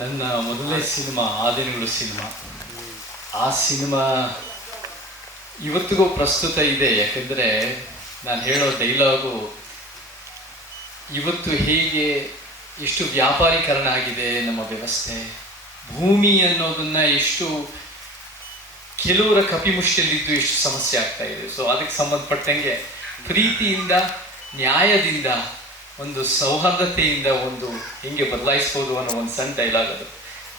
ನನ್ನ ಮೊದಲನೇ cinema Aa Dinagalu cinema. ಆ ಸಿನಿಮಾ ಇವತ್ತಿಗೂ ಪ್ರಸ್ತುತ ಇದೆ. ಯಾಕೆಂದರೆ ನಾನು ಹೇಳೋ ಡೈಲಾಗು ಇವತ್ತು ಹೇಗೆ ಎಷ್ಟು ವ್ಯಾಪಾರೀಕರಣ ಆಗಿದೆ ನಮ್ಮ ವ್ಯವಸ್ಥೆ, ಭೂಮಿ ಅನ್ನೋದನ್ನು ಎಷ್ಟು ಕೆಲವರ ಕಪಿಮುಷ್ಟಿಯಲ್ಲಿದ್ದು ಎಷ್ಟು ಸಮಸ್ಯೆ ಆಗ್ತಾ ಇದೆ. ಸೊ ಅದಕ್ಕೆ ಸಂಬಂಧಪಟ್ಟಂಗೆ ಪ್ರೀತಿಯಿಂದ, ನ್ಯಾಯದಿಂದ, ಒಂದು ಸೌಹಾರ್ದತೆಯಿಂದ ಒಂದು ಹೆಂಗೆ ಬದಲಾಯಿಸ್ಬೋದು ಅನ್ನೋ ಒಂದು ಸಣ್ಣ ಡೈಲಾಗ್ ಅದು.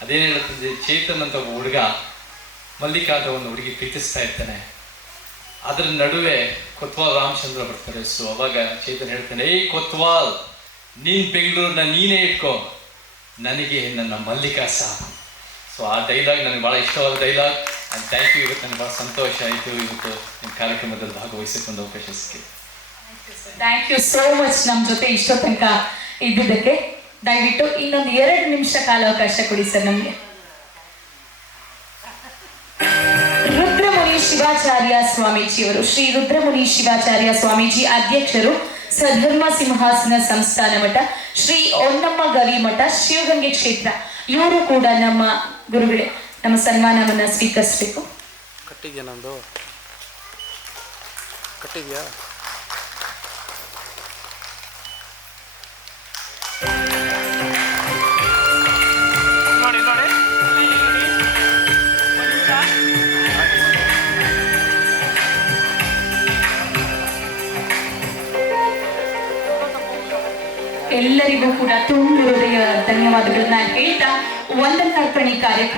ಅದೇನು ಹೇಳುತ್ತದೆ, ಚೇತನ್ ಅಂತ ಒಬ್ಬ ಹುಡುಗ ಮಲ್ಲಿಕಾ ಅಂತ ಒಂದು ಹುಡುಗಿ ಪ್ರೀತಿಸ್ತಾ ಇರ್ತಾನೆ. ಅದರ ನಡುವೆ ಕೊತ್ವಾಲ್ ರಾಮಚಂದ್ರ ಬರ್ತಾರೆ. ಸೊ ಅವಾಗ ಚೇತನ್ ಹೇಳ್ತಾನೆ, ಏಯ್ ಕೊತ್ವಾಲ್, ನೀನು ಬೆಂಗಳೂರನ್ನ ನೀನೇ ಇಟ್ಕೋ, ನನಗೆ ನನ್ನ ಮಲ್ಲಿಕಾ ಸಾಕು. ಸೊ ಆ ಡೈಲಾಗ್ ನನಗೆ ಭಾಳ ಇಷ್ಟವಾದ ಡೈಲಾಗ್. And thank you. ಇವತ್ತು ನನಗೆ ಭಾಳ ಸಂತೋಷ ಆಯಿತು ಇವತ್ತು ನಿಮ್ಮ ಕಾರ್ಯಕ್ರಮದಲ್ಲಿ ಭಾಗವಹಿಸಕ್ಕೆ ಒಂದು ಅವಕಾಶ ಸಿಕ್ಕಿದೆ. ಥ್ಯಾಂಕ್ ಯು ಸೋ ಮಚ್ ನಮ್ಮ ಜೊತೆ ಇಷ್ಟೋ ತನಕ ಇದ್ದಿದ್ದಕ್ಕೆ. ದಯವಿಟ್ಟು ಇನ್ನೊಂದು 2 ನಿಮಿಷ ಕಾಲಾವಕಾಶ ಕೊಡಿ ಸರ್ ನಮಗೆ. ರುದ್ರಮುನಿ ಶಿವಾಚಾರ್ಯ ಸ್ವಾಮೀಜಿಯವರು, ಶ್ರೀ ರುದ್ರಮುನಿ ಶಿವಾಚಾರ್ಯ ಸ್ವಾಮೀಜಿ ಅಧ್ಯಕ್ಷರು, ಸಧರ್ಮ ಸಿಂಹಾಸನ ಸಂಸ್ಥಾನ ಮಠ, ಶ್ರೀ ಹೊನ್ನಮ್ಮ ಗವಿ ಮಠ, ಶಿವಗಂಗೆ ಕ್ಷೇತ್ರ. ಇವರು ಕೂಡ ನಮ್ಮ ಗುರುಗಳೇ. ನಮ್ಮ ಸನ್ಮಾನವನ್ನ ಸ್ವೀಕರಿಸಬೇಕು. ಕಟ್ಟಿದ್ಯಾ? ನಂದು ಕಟ್ಟಿದ್ಯಾ? ನೋಡಿ ನೋಡಿ, ಎಲ್ಲರಿಗೂ ಕೂಡ ತುಂಬ ಹೃದಯ ಧನ್ಯವಾದಗಳನ್ನ ಹೇಳ್ತಾ ವಂದನಾರ್ಪಣೆ ಕಾರ್ಯಕ್ರಮ